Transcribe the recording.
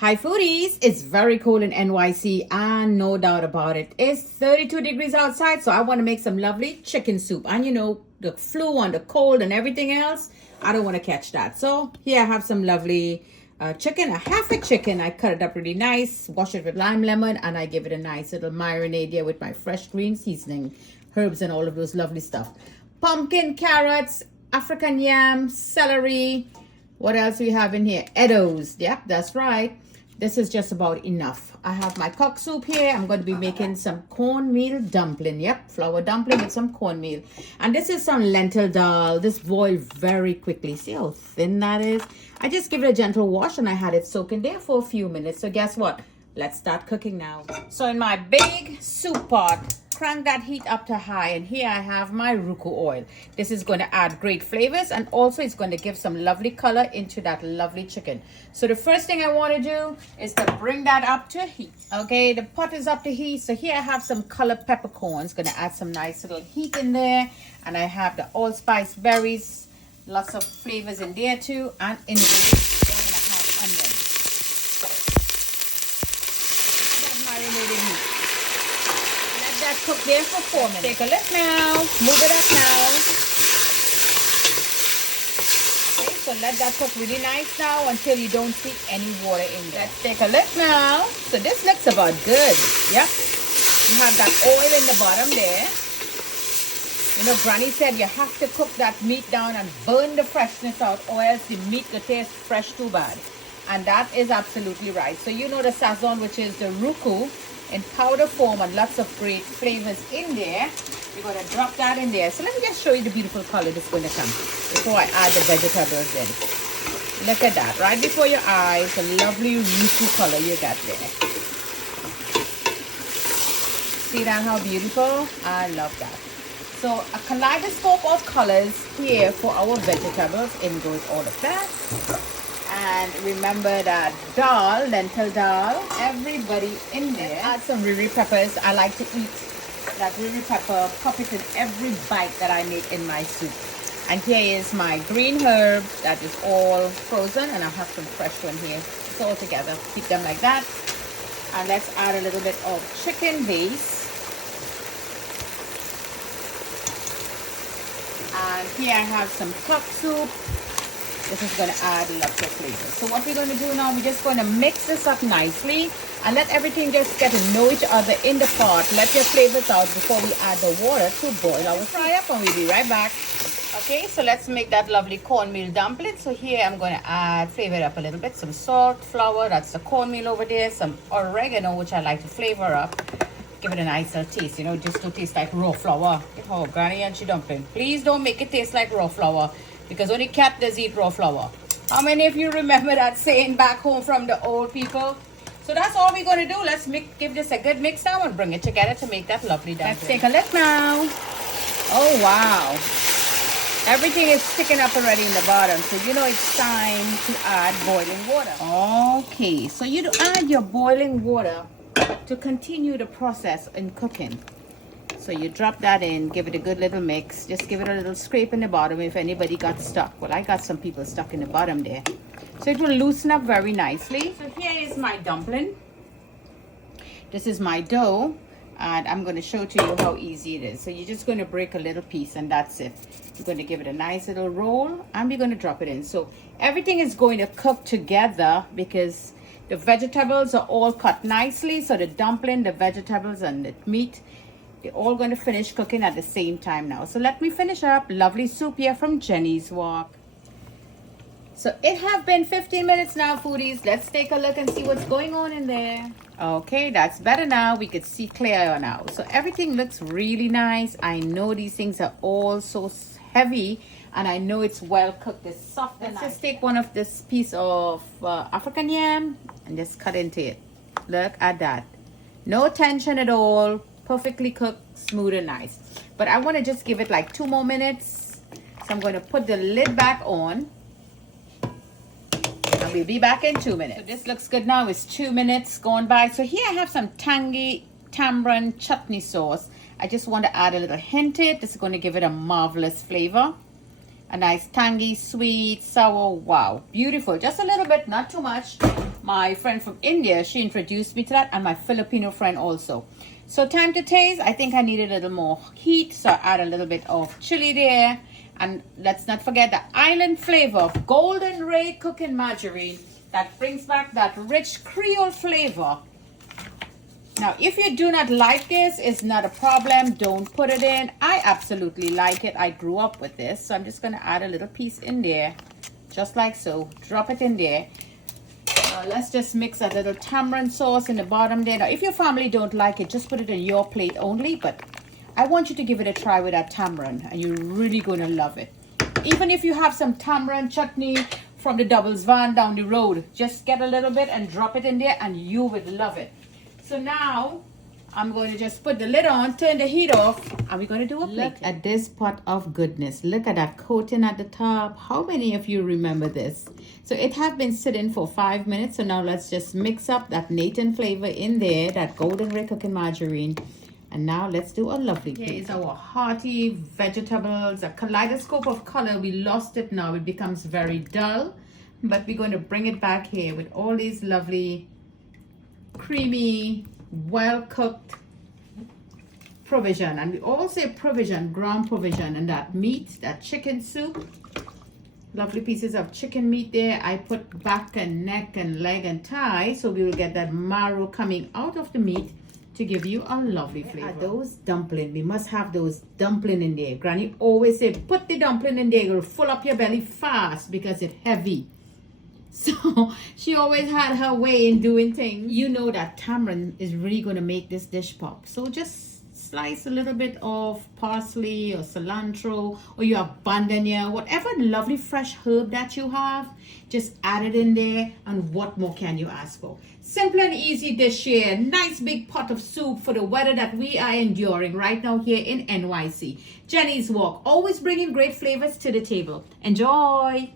Hi foodies, it's very cold in NYC and no doubt about it, it's 32 degrees outside, so I want to make some lovely chicken soup. And you know, the flu and the cold and everything else, I don't want to catch that. So here I have some lovely chicken, a half a chicken. I cut it up really nice, wash it with lime lemon, and I give it a nice little marinade here with my fresh green seasoning, herbs and all of those lovely stuff. Pumpkin, carrots, African yam, celery. What else we have in here? Eddos. Yep, that's right. This is just about enough. I have my cock soup here. I'm going to be making some cornmeal dumpling. Yep, flour dumpling with some cornmeal. And this is some lentil dal. This boiled very quickly. See how thin that is? I just give it a gentle wash and I had it soaking there for a few minutes. So guess what? Let's start cooking now. So in my big soup pot, crank that heat up to high, and here I have my Ruku oil. This is going to add great flavors, and also it's going to give some lovely color into that lovely chicken. So the first thing I want to do is to bring that up to heat. Okay, the pot is up to heat. So here I have some colored peppercorns, going to add some nice little heat in there, and I have the allspice berries, lots of flavors in there too, and in this 1.5 onions. Marinated meat. Let that cook there for 4 minutes. Take a look now. Move it up now. Okay, so let that cook really nice now until you don't see any water in there. Let's take a look now. So this looks about good. Yep. You have that oil in the bottom there. You know, Granny said you have to cook that meat down and burn the freshness out, or else the meat will taste fresh too bad. And that is absolutely right. So you know the sazon, which is the Ruku in powder form, and lots of great flavors in there. You're going to drop that in there. So let me just show you the beautiful color that's going to come before I add the vegetables in. Look at that. Right before your eyes, the lovely Ruku color you got there. See that, how beautiful? I love that. So a kaleidoscope of colors here for our vegetables. In goes all of that. And remember that dal, lentil dal, everybody in there. Add some riri peppers. I like to eat that riri pepper, pop it in every bite that I make in my soup. And here is my green herb that is all frozen, and I have some fresh one here. It's all together. Keep them like that. And let's add a little bit of chicken base. And here I have some cock soup. This is going to add lots of flavor. So what we're going to do now, we're just going to mix this up nicely and let everything just get to know each other in the pot. Let your flavors out before we add the water to boil our fry up, and we'll be right back. Okay, so let's make that lovely cornmeal dumpling. So here I'm going to add, flavor it up a little bit, some salt, flour, that's the cornmeal over there, some oregano, which I like to flavor up. Give it a nice little taste, you know, just to taste like raw flour. Oh, Granny and she dumpling. Please don't make it taste like raw flour, because only cat does eat raw flour. How many of you remember that saying back home from the old people? So that's all we're going to do. Let's give this a good mix now and bring it together to make that lovely dumpling. Let's take a look now. Oh, wow. Everything is sticking up already in the bottom. So you know it's time to add boiling water. Okay, so you add your boiling water to continue the process in cooking. So you drop that in, give it a good little mix. Just give it a little scrape in the bottom if anybody got stuck. Well, I got some people stuck in the bottom there. So it will loosen up very nicely. So here is my dumpling. This is my dough. And I'm going to show to you how easy it is. So you're just going to break a little piece, and that's it. You're going to give it a nice little roll, and we're going to drop it in. So everything is going to cook together because the vegetables are all cut nicely. So the dumpling, the vegetables, and the meat, they're all going to finish cooking at the same time now. So let me finish up. Lovely soup here from Jenny's Wok. So it have been 15 minutes now, foodies. Let's take a look and see what's going on in there. Okay, that's better now. We could see clear now. So everything looks really nice. I know these things are all so heavy, and I know it's well cooked. It's soft and nice. Let's just take one of this piece of African yam and just cut into it. Look at that. No tension at all. Perfectly cooked, smooth and nice. But I want to just give it like 2 more minutes. So I'm going to put the lid back on. And we'll be back in 2 minutes. So this looks good now. It's 2 minutes gone by. So here I have some tangy tamarind chutney sauce. I just want to add a little hint to it. This is going to give it a marvelous flavor. A nice tangy, sweet, sour. Wow, beautiful. Just a little bit, not too much. My friend from India, she introduced me to that, and my Filipino friend also. So time to taste. I think I need a little more heat, so I add a little bit of chili there. And let's not forget the island flavor of Golden Ray cooking margarine that brings back that rich Creole flavor. Now, if you do not like this, it's not a problem. Don't put it in. I absolutely like it. I grew up with this, so I'm just going to add a little piece in there, just like so. Drop it in there. Let's just mix a little tamarind sauce in the bottom there. Now, if your family don't like it, just put it in your plate only, but I want you to give it a try with that tamarind, and you're really going to love it. Even if you have some tamarind chutney from the Doubles van down the road, just get a little bit and drop it in there, and you would love it. So now I'm going to just put the lid on, turn the heat off, and we're going to do a plate. Look at this pot of goodness. Look at that coating at the top. How many of you remember this? So it has been sitting for 5 minutes. So now let's just mix up that Nathan flavor in there, that Golden Ray cooking margarine. And now let's do a lovely plate. Here is our hearty vegetables, a kaleidoscope of color. We lost it now. It becomes very dull. But we're going to bring it back here with all these lovely creamy, well-cooked provision. And we all say provision, ground provision, and that meat, that chicken soup, lovely pieces of chicken meat there. I put back and neck and leg and thigh, so we will get that marrow coming out of the meat to give you a lovely flavor. Those dumplings, we must have those dumplings in there. Granny always say, put the dumpling in there, it'll fill up your belly fast because it's heavy. So she always had her way in doing things. You know that tamarind is really going to make this dish pop. So just slice a little bit of parsley or cilantro, or you have bandania, whatever lovely fresh herb that you have, just add it in there, and what more can you ask for? Simple and easy dish here. Nice big pot of soup for the weather that we are enduring right now here in NYC. Jenny's Walk, always bringing great flavors to the table. Enjoy!